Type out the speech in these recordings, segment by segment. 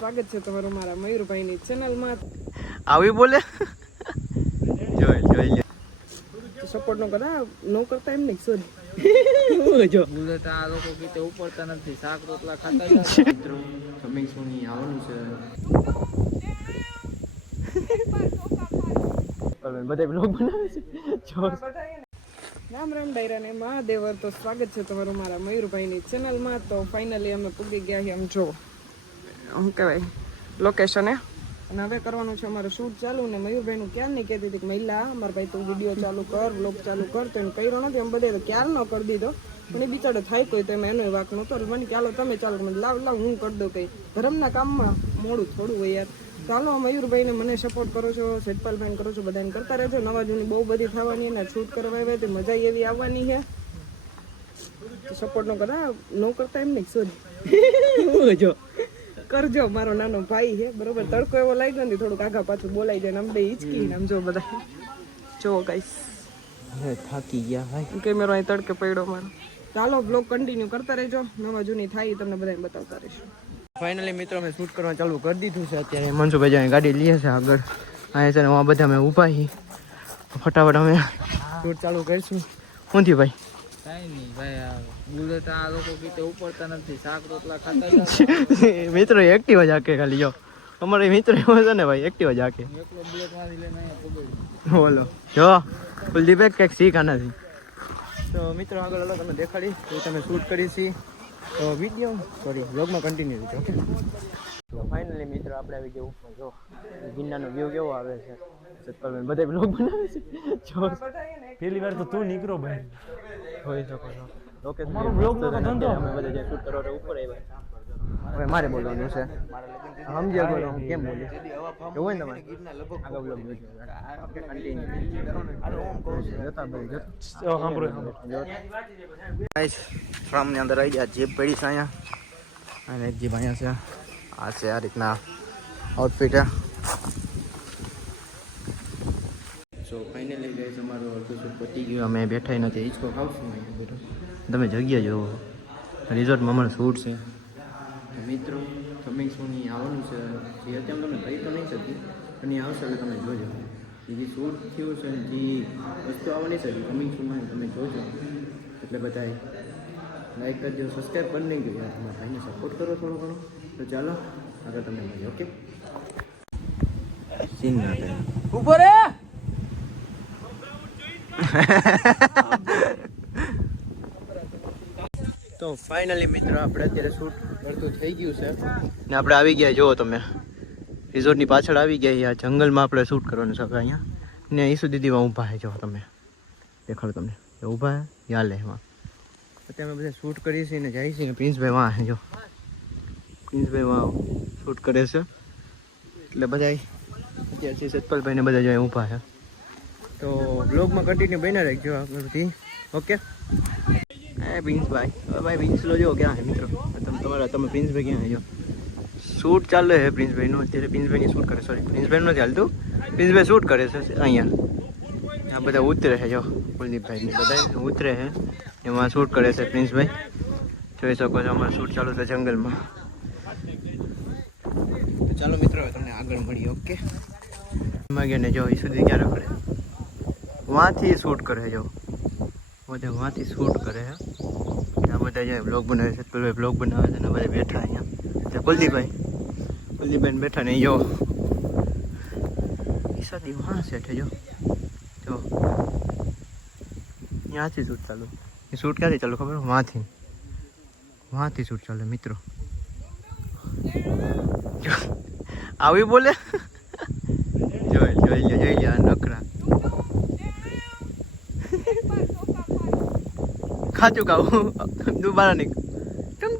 સ્વાગત છે તમારું મારા મયુરભાઈની ચેનલમાં. આવી બોલે જોઈ લે સપોર્ટ નો કરા નો કરતા એમ નહીં સોરી જો બુલેટ આ લોકો કીતે ઉપડતા નથી, શાક રોટલા ખાતા મિત્રો કમિંગ સોની આવવાનું છે બધા બ્લોગ બનાવે છે જો રામ રામ ડાયરા ને મહાદેવર. તો સ્વાગત છે તમારું મારા મયુરભાઈની ચેનલમાં. તો ફાઇનલી અમે પૂગી ગયા છીએ. આમ જો શું કહેવાય લોકેશને, અને હવે કરવાનું છે અમારું શૂટ ચાલુ. ને મયુરભાઈનું ક્યાં નહીં કહેતી હતી કે મહિલા અમારા ભાઈ તું વિડીયો ચાલુ કર, બ્લોગ ચાલુ કર, તો એને કર્યો નથી. એમ બધે તો ક્યારનો કરી દીધો, પણ એ બિચારો થાય કોઈ તો એમાં એનો વાક નહોતો. મને કે હાલો તમે ચાલો, મને લાવ હું કરી દઉં. કંઈ ધર્મના કામમાં મોડું થોડું હોય યાર. ચાલો મયુરભાઈને મને સપોર્ટ કરો છો, સેટપાલભાઈને કરો છો, બધાને કરતા રહેજો. નવા જૂની બહુ બધી થવાની અને શૂટ કરવા આવ્યા તે મજા એવી આવવાની છે. સપોર્ટ નો કરા નો કરતા એમ નહીં સોરી જો કરજો. મારો નાનો ભાઈ છે બરોબર. તડકો એવો લાગ્યો ને થોડુંક આગા પાછું બોલાઈ જાય ને આમ બે હિચકી ને આમ જો બધા જો ગાઈસ થાકી ગયા ભાઈ, કેમેરો અહીં તડકે પડ્યો મારો. ચાલો બ્લોગ કન્ટિન્યુ કરતા રહેજો. નવા જૂની થાય તમને બધાને બતાવતા રહીશું. ફાઇનલી મિત્રો અમે શૂટ કરવા ચાલુ કરી દીધું છે. અત્યારે મનસુભાઈ જાય ગાડી લઈએ છે આગળ અહીંયા છે ને વहाँ બધા અમે ઊભા છીએ. ફટાફટ અમે શૂટ ચાલુ કરીશું. શું થયું ભાઈ? કાંઈ નહીં ભાઈ, આ બુલેટ આ લોકો કીતે ઉપડતા નથી, શાક રોટલા ખાતા મિત્રો એક્ટિવા જ હાકે ખાલી જો અમારે મિત્ર એવો છે ને ભાઈ, એક્ટિવા જ હાકે. એકલો બુલેટ માંથી લઈને અહીંયા પગડ્યું. બોલો જો કુલદીપ કંઈક શીખ આનાથી. તો મિત્રો આગળ હલો તમે દેખાડી તો તમે શૂટ કરી છીએ. તો વિડીયો સોરી વ્લોગમાં કન્ટિન્યુ રહેજો. ઓકે તો ફાઇનલી મિત્રો આપણે આવી ગયા ઉપર. જો ગિરનારનો વ્યૂ કેવો આવે છે. સતપાલભાઈ બધા બ્લોગ બનાવે છે જો પહેલી વાર તો તું નીકળો ભાઈ, હોઈ શકો છો. ઓકે અમારો બ્લોગનો તો ધંધો. અમે બધા જે શૂટ કરવા ઉપર આવ્યા. હવે મારે બોલવાનું છે, સમજ્યા બોલો હું કેમ બોલું એવું હોય ને તમારે આગળ બ્લોગ જોજો. ઓકે કન્ટિન્યુ જોતા ભાઈ જોતા સાંભળો ગાઈસ ફાર્મની અંદર આવી ગયા. જીપ પડી છે અહીંયા અને એક જીપ અહીંયા છે. આ છે આ રીતના આઉટફિટ છે. સો ફાઇનલી ગાઈસ અમારું અડધું શૂટ પતી ગયું. અમે બેઠા નથી, હિંચકો ખાવશું અહીંયા બેઠો. તમે જગ્યા જોવો, રિઝોર્ટમાં અમારું શૂટ છે. તો મિત્રો કમિંગ સોની આવવાનું છે, જે અત્યારે તમે કહી તો નહીં શકતી પણ એ આવશે એટલે તમે જોજો. જે શૂટ થયું છે ને જે વસ્તુ આવવાની છે કમિંગ સોનમાં તમે જોજો. એટલે બધાએ લાઈક કરજો, સબસ્ક્રાઈબ કરી નહીં ગયો યાર, તમારા ભાઈને સપોર્ટ કરો થોડો ઘણો. તો ચાલો આગળ તમને મળીએ. ઓકે સીન ના થાય ઉભો રે. તો ફાઇનલી મિત્રો આપણે અત્યારે શૂટ કરતું થઈ ગયું છે ને આપણે આવી ગયા. જુઓ તમે રિઝોર્ટની પાછળ આવી ગયા. આ જંગલમાં આપણે શૂટ કરવાનું છે અહીંયા ને. ઈસુ દીદીમાં ઊભા છે, જો તમે દેખાડો તમને ઊભા છે યાલે એમાં. અત્યારે અમે બધા શૂટ કરીએ છીએ ને જાય છે ને પ્રિન્સભાઈ વાં જો પ્રિન્સભાઈ વાં શૂટ કરે છે. એટલે બધા અત્યારે સતપાલભાઈને બધા જો ઊભા છે. તો બ્લોગમાં કન્ટિન્યુ બન્યા રાખજો આગળથી. ઓકે પ્રિન્સભાઈ હવે ભાઈ પ્રિન્સલો જો ક્યાં છે મિત્રો? તમે પ્રિન્સભાઈ ક્યાં છે? જો શૂટ ચાલે છે પ્રિન્સભાઈનું અત્યારે. પ્રિન્સભાઈની શૂટ કરે, સોરી પ્રિન્સભાઈનું નથી હાલતું, પ્રિન્સભાઈ શૂટ કરે છે અહીંયા. આ બધા ઉતરે છે જો કુલદીપભાઈને બધા ઉતરે છે એમાં શૂટ કરે છે પ્રિન્સભાઈ. જોઈ શકો છો અમારું શૂટ ચાલુ છે જંગલમાં. તો ચાલો મિત્રો હવે તમને આગળ મળીએ. ઓકે એમાં ગયા ને જો એ સુધી ક્યાં રખડે વાંથી શૂટ કરે જો બધા વાંથી શૂટ કરે છે. આ બધા જે બ્લોગ બનાવે છે પેલો બ્લોગ બનાવે છે ને બધા બેઠા અહીંયા. કુલદીપભાઈ બેઠા ને જો ઈસાદી વાં સેઠે જો ત્યાંથી શૂટ ચાલુ. એ શૂટ ક્યાંથી ચાલુ ખબર? વાંથી શૂટ ચાલે મિત્રો. આવી બોલે જોઈ લે આ નખરા ખાચું ખાવું દુબારા નહીં ટમ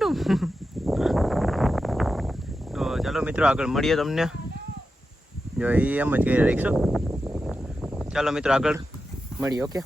તો ચાલો મિત્રો આગળ મળીએ તમને. જો એ એમ જ કહી રાખશો. ચાલો મિત્રો આગળ મળીએ. ઓકે.